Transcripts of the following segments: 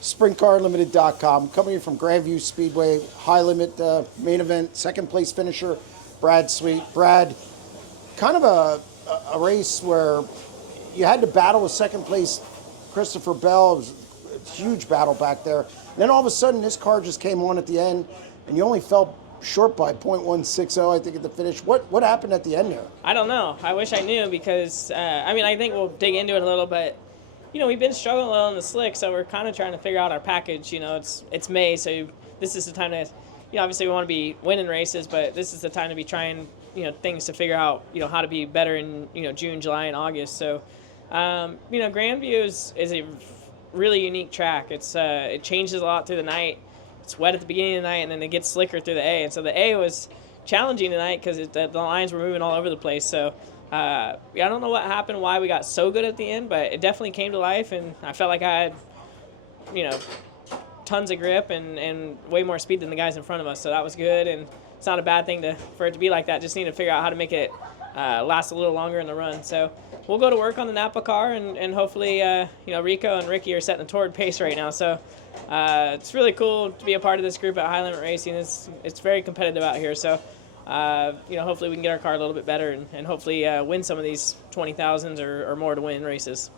SprintCarUnlimited.com. Coming in from Grandview Speedway, high limit main event, second place finisher, Brad Sweet. Brad, kind of a race where you had to battle with second place Christopher Bell. It was a huge battle back there. And then all of a sudden, this car just came on at the end, and you only fell short by .160, I think, at the finish. What happened at the end there? I don't know. I wish I knew because, I think we'll dig into it a little, but, we've been struggling a little in the slick, so we're kind of trying to figure out our package. It's May, so this is the time to, obviously we want to be winning races, but this is the time to be trying, things to figure out, how to be better in, June, July, and August. So, Grandview is a really unique track. It changes a lot through the night. It's wet at the beginning of the night, and then it gets slicker through the A. And so the A was challenging tonight because the lines were moving all over the place. So I don't know what happened, why we got so good at the end, but it definitely came to life, and I felt like I had, tons of grip and way more speed than the guys in front of us. So that was good, and it's not a bad thing for it to be like that. Just need to figure out how to make it last a little longer in the run. So we'll go to work on the Napa car, and hopefully, Rico and Ricky are setting a torrid pace right now. So it's really cool to be a part of this group at High Limit Racing. It's very competitive out here. So, hopefully we can get our car a little bit better and hopefully win some of these 20,000s or more to win races.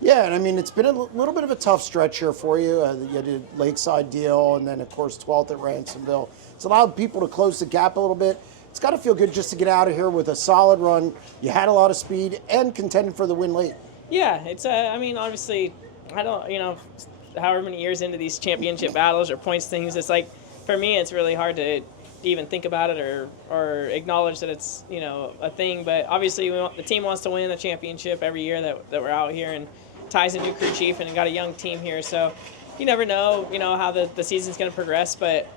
Yeah, and it's been a little bit of a tough stretch here for you. You did Lakeside deal, and then, of course, 12th at Ransomville. It's allowed people to close the gap a little bit. It's got to feel good just to get out of here with a solid run. You had a lot of speed and contended for the win late. Yeah, it's, obviously, I don't, however many years into these championship battles or points things, it's like, for me, it's really hard to even think about it or acknowledge that it's, a thing. But obviously, the team wants to win a championship every year that we're out here, and Ty's a new crew chief and got a young team here. So you never know, how the season's going to progress. But,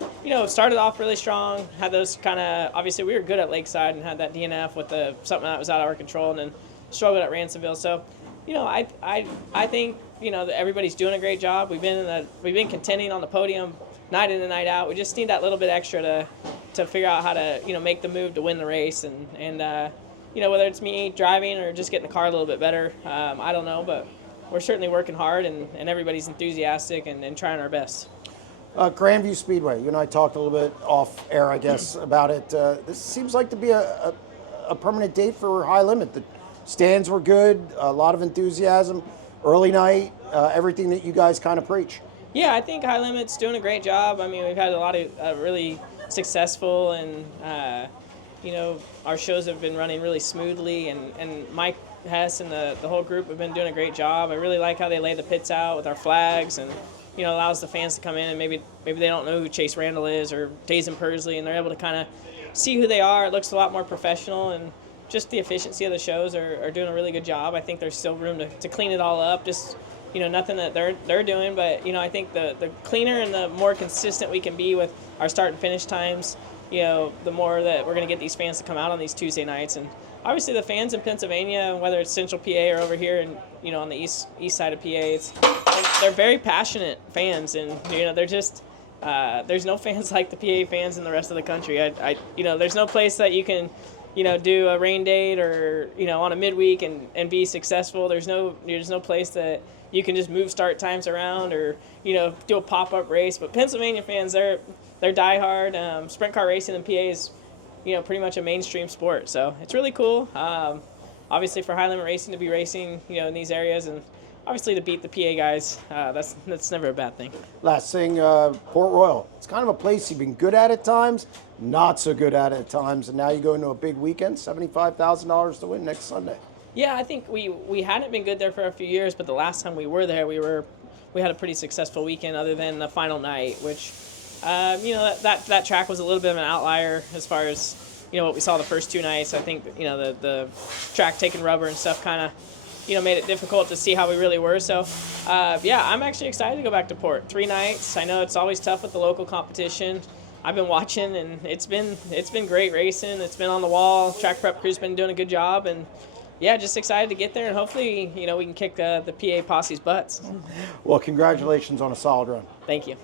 started off really strong, had those kind of, obviously we were good at Lakeside and had that DNF with something that was out of our control, and then struggled at Ransomville. So, I think, that everybody's doing a great job. We've been contending on the podium night in and night out. We just need that little bit extra to figure out how to, make the move to win the race. And whether it's me driving or just getting the car a little bit better, I don't know, but we're certainly working hard, and everybody's enthusiastic and trying our best. Grandview Speedway, you and I talked a little bit off air, I guess, about it. This seems like to be a permanent date for High Limit. The stands were good, a lot of enthusiasm, early night, everything that you guys kind of preach. Yeah, I think High Limit's doing a great job. We've had a lot of really successful and, our shows have been running really smoothly, and Mike Hess and the whole group have been doing a great job. I really like how they lay the pits out with our flags, and allows the fans to come in and maybe they don't know who Chase Randall is or Dazen Persley, and they're able to kind of see who they are. It looks a lot more professional, and just the efficiency of the shows are doing a really good job. I think there's still room to clean it all up. Just nothing that they're doing, but I think the cleaner and the more consistent we can be with our start and finish times, the more that we're going to get these fans to come out on these Tuesday nights. And obviously the fans in Pennsylvania, whether it's Central PA or over here and on the east side of PA, they're very passionate fans, and they're just there's no fans like the PA fans in the rest of the country. There's no place that you can do a rain date or on a midweek and be successful. There's no place that you can just move start times around or do a pop-up race. But Pennsylvania fans, they're diehard. Sprint car racing in PA is pretty much a mainstream sport, so it's really cool. Obviously for High Limit Racing to be racing in these areas, and obviously to beat the PA guys, that's never a bad thing. Last thing, Port Royal. It's kind of a place you've been good at times, not so good at times, and now you go into a big weekend, $75,000 to win next Sunday. Yeah, I think we hadn't been good there for a few years, but the last time we were there, we had a pretty successful weekend, other than the final night, which that track was a little bit of an outlier as far as what we saw the first two nights. I think the track taking rubber and stuff kind of made it difficult to see how we really were. So yeah, I'm actually excited to go back to Port. 3 nights. I know it's always tough with the local competition. I've been watching, and it's been great racing. It's been on the wall. Track prep crew's been doing a good job, and yeah, just excited to get there, and hopefully we can kick the PA posse's butts. Well, congratulations on a solid run. Thank you.